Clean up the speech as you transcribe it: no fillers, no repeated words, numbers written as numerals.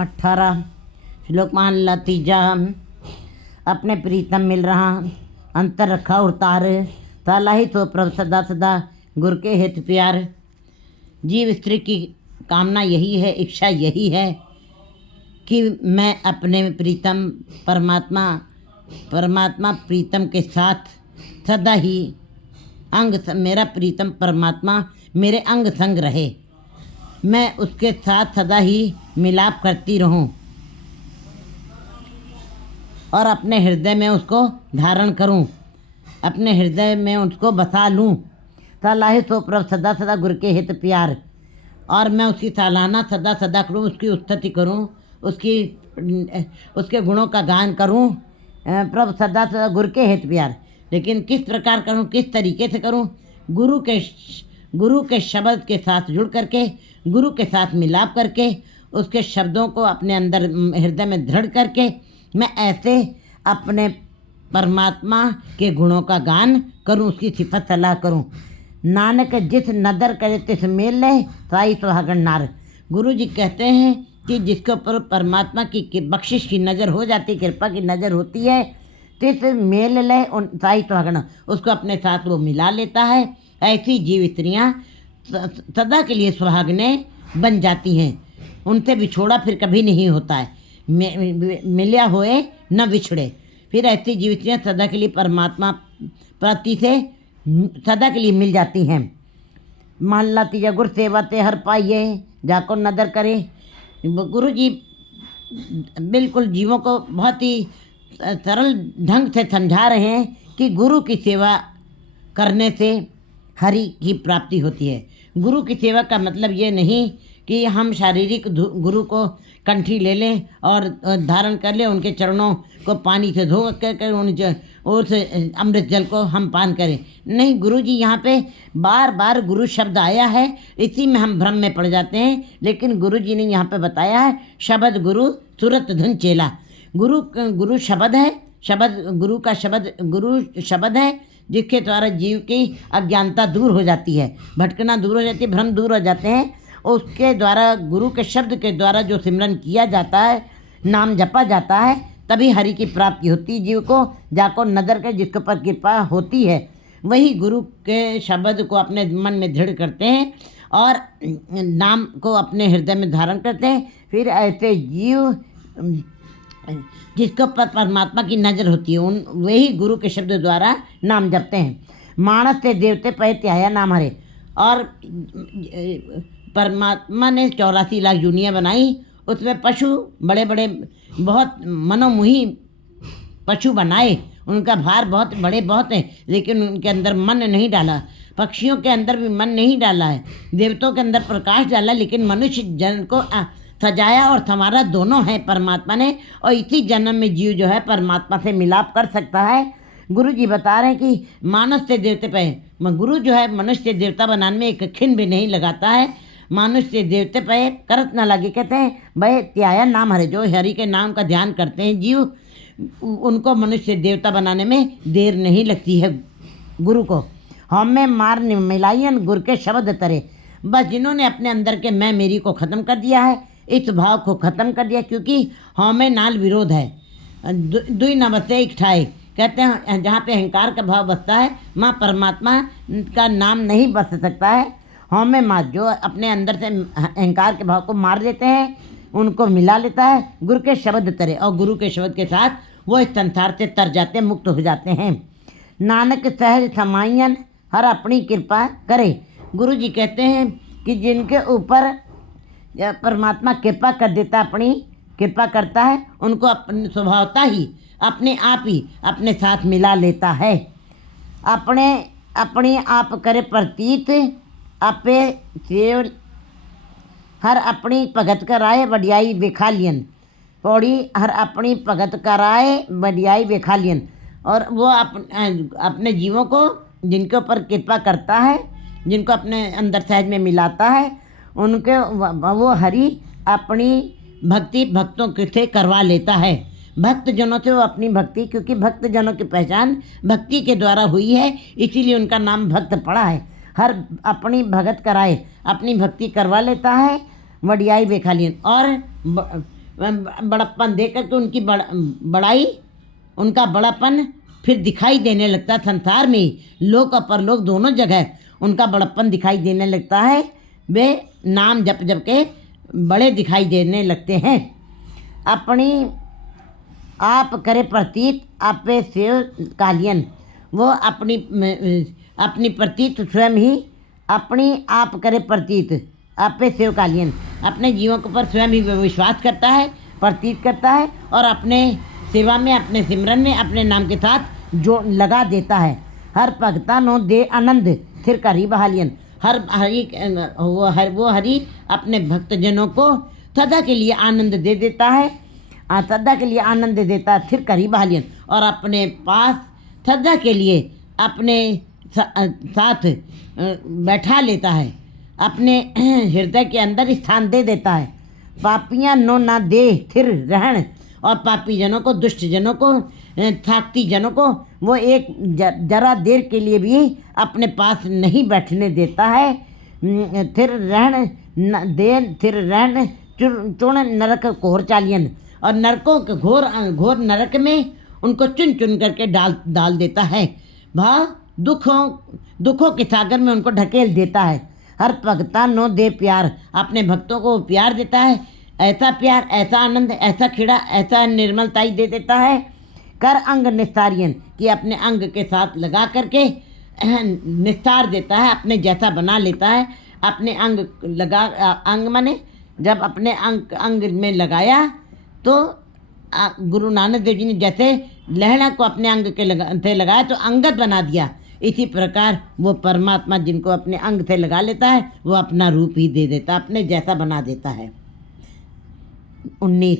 18 श्लोक महला तीजा। अपने प्रीतम मिल रहा अंतर रखा उतार, ताला ही तो प्रभ सदा सदा गुर के हित प्यार। जीव स्त्री की कामना यही है, इच्छा यही है कि मैं अपने प्रीतम परमात्मा प्रीतम के साथ सदा ही मेरा प्रीतम परमात्मा मेरे अंग संग रहे, मैं उसके साथ सदा ही मिलाप करती रहूं और अपने हृदय में उसको धारण करूं, अपने हृदय में उसको बसा लूं। सलाहि तो प्रभ सदा सदा गुर के हित प्यार, और मैं उसकी सालाना सदा सदा करूं, उसकी स्तुति करूं, उसके गुणों का गान करूं। प्रभ सदा सदा गुर के हित प्यार, लेकिन किस प्रकार करूं, किस तरीके से करूं? गुरु के शब्द के साथ जुड़ करके, गुरु के साथ मिलाप करके, उसके शब्दों को अपने अंदर हृदय में दृढ़ करके मैं ऐसे अपने परमात्मा के गुणों का गान करूं, उसकी सिफत सलाह करूं। नानक जिस नदर करे तिस मेल ले, साई सुहागन नार। गुरु जी कहते हैं कि जिसके ऊपर परमात्मा की बख्शिश की नज़र हो जाती, कृपा की नज़र होती है, तिस मेल ले साई सुहागन, उसको अपने साथ वो मिला लेता है। ऐसी जीव स्त्रियाँ सदा के लिए सुहागने बन जाती हैं, उनसे बिछोड़ा फिर कभी नहीं होता है, मिल्या होए न बिछड़े। फिर ऐसी जीव स्त्रियाँ सदा के लिए परमात्मा प्रति से सदा के लिए मिल जाती हैं। महला तीजा। गुर सेवा ते हर पाइये, जाको नदर करे। गुरु जी बिल्कुल जीवों को बहुत ही सरल ढंग से समझा रहे हैं कि गुरु की सेवा करने से हरि की प्राप्ति होती है। गुरु की सेवा का मतलब ये नहीं कि हम शारीरिक गुरु को कंठी ले लें और धारण कर लें, उनके चरणों को पानी से धो कर उस अमृत जल को हम पान करें। नहीं, गुरु जी यहाँ पे बार बार गुरु शब्द आया है, इसी में हम भ्रम में पड़ जाते हैं। लेकिन गुरु जी ने यहाँ पे बताया है शब्द गुरु सुरत धुन चेला। गुरु शब्द है, गुरु शब्द है जिसके द्वारा जीव की अज्ञानता दूर हो जाती है, भटकना दूर हो जाती है, भ्रम दूर हो जाते हैं। उसके द्वारा, गुरु के शब्द के द्वारा जो सिमरन किया जाता है, नाम जपा जाता है, तभी हरि की प्राप्ति होती है जीव को। जाको नदर के जिसके ऊपर कृपा होती है, वही गुरु के शब्द को अपने मन में दृढ़ करते हैं और नाम को अपने हृदय में धारण करते हैं। फिर ऐसे जीव जिसके ऊपर परमात्मा की नज़र होती है, वही गुरु के शब्द द्वारा नाम जपते हैं। मानस से देवते पै त्याया नाम हरे। और परमात्मा ने 84 लाख दुनिया बनाई, उसमें पशु बड़े बड़े बहुत मनोमुही पशु बनाए, उनका भार बहुत बड़े बहुत है, लेकिन उनके अंदर मन नहीं डाला। पक्षियों के अंदर भी मन नहीं डाला है, देवताओं के अंदर प्रकाश डाला, लेकिन मनुष्य जन को सजाया और संवारा दोनों है परमात्मा ने। और इसी जन्म में जीव जो है परमात्मा से मिलाप कर सकता है। गुरु जी बता रहे हैं कि मानस से देवते पे, गुरु जो है मनुष्य से देवता बनाने में एक खिन भी नहीं लगाता है। मनुष्य से देवते पे करत न लगे, कहते हैं भाई त्याया नाम हरे। जो हरि के नाम का ध्यान करते हैं जीव, उनको मनुष्य से देवता बनाने में देर नहीं लगती है। गुरु को हमें मार मिलायन गुर के शब्द तरे। बस जिन्होंने अपने अंदर के मैं मेरी को ख़त्म कर दिया है, इस भाव को ख़त्म कर दिया, क्योंकि हमें नाल विरोध है, दुई न बसे एक ठाए। कहते हैं जहाँ पे अहंकार का भाव बसता है, माँ परमात्मा का नाम नहीं बस सकता है। हमें माँ जो अपने अंदर से अहंकार के भाव को मार देते हैं, उनको मिला लेता है गुरु के शब्द तरे, और गुरु के शब्द के साथ वो इस संसार से तर जाते हैं, मुक्त हो जाते हैं। नानक सहज समायन हर अपनी कृपा करे। गुरु जी कहते हैं कि जिनके ऊपर परमात्मा कृपा कर देता, अपनी कृपा करता है, उनको अपने स्वभावता ही अपने आप ही अपने साथ मिला लेता है। अपने आप करे प्रतीत आपे सेव हर अपनी भगत कराए वडियाई बेखालियन। पौड़ी हर अपनी भगत कराए वडियाई बेखालियन। और वो अपने जीवों को जिनके ऊपर कृपा करता है, जिनको अपने अंदर सहज में मिलाता है, उनके वो हरि अपनी भक्ति भक्तों से करवा लेता है। भक्त जनों से वो अपनी भक्ति, क्योंकि भक्त जनों की पहचान भक्ति के द्वारा हुई है, इसीलिए उनका नाम भक्त पड़ा है। हर अपनी भगत कराए, अपनी भक्ति करवा लेता है वडियाई बेखालियन। और बड़प्पन दे करके उनकी बड़ाई, उनका बड़ापन फिर दिखाई देने लगता है संसार में, लोक और परलोक दोनों जगह उनका बड़प्पन दिखाई देने लगता है। वे नाम जप जप के बड़े दिखाई देने लगते हैं। अपनी आप करे प्रतीत आपे सेव कालियन, वो अपनी प्रतीत स्वयं ही अपनी आप करे प्रतीत आपे सेव कालियन, अपने जीवों के ऊपर स्वयं ही विश्वास करता है, प्रतीत करता है और अपने सेवा में, अपने सिमरन में अपने नाम के साथ जो लगा देता है। हर भगता नो दे आनंद थिर करी बहालियन, वो हरि अपने भक्तजनों को सदा के लिए आनंद दे देता है, सदा के लिए आनंद देता है। थिर करी बहालियन, और अपने पास सदा के लिए अपने साथ बैठा लेता है, अपने हृदय के अंदर स्थान दे देता है। पापियाँ नो ना दे थिर रहन, और पापी जनों को, दुष्ट जनों को, थाकती जनों को वो एक जरा देर के लिए भी अपने पास नहीं बैठने देता है। थिर रहन चुन नरक घोर चालियन, और नरकों के घोर नरक में उनको चुन चुन करके डाल देता है। भाव दुखों के सागर में उनको ढकेल देता है। हर भक्ता नो दे प्यार, अपने भक्तों को प्यार देता है, ऐसा प्यार, ऐसा आनंद, ऐसा खिड़ा, ऐसा निर्मलताई दे देता है। कर अंग निस्तारियन, कि अपने अंग के साथ लगा करके निस्तार देता है, अपने जैसा बना लेता है। अपने अंग माने जब अपने अंग में लगाया तो गुरु नानक देव जी ने जैसे लहड़ा को अपने अंग से लगाया तो अंगद बना दिया, इसी प्रकार वो परमात्मा जिनको अपने अंग से लगा लेता है वो अपना रूप ही दे देता, अपने जैसा बना देता है। 19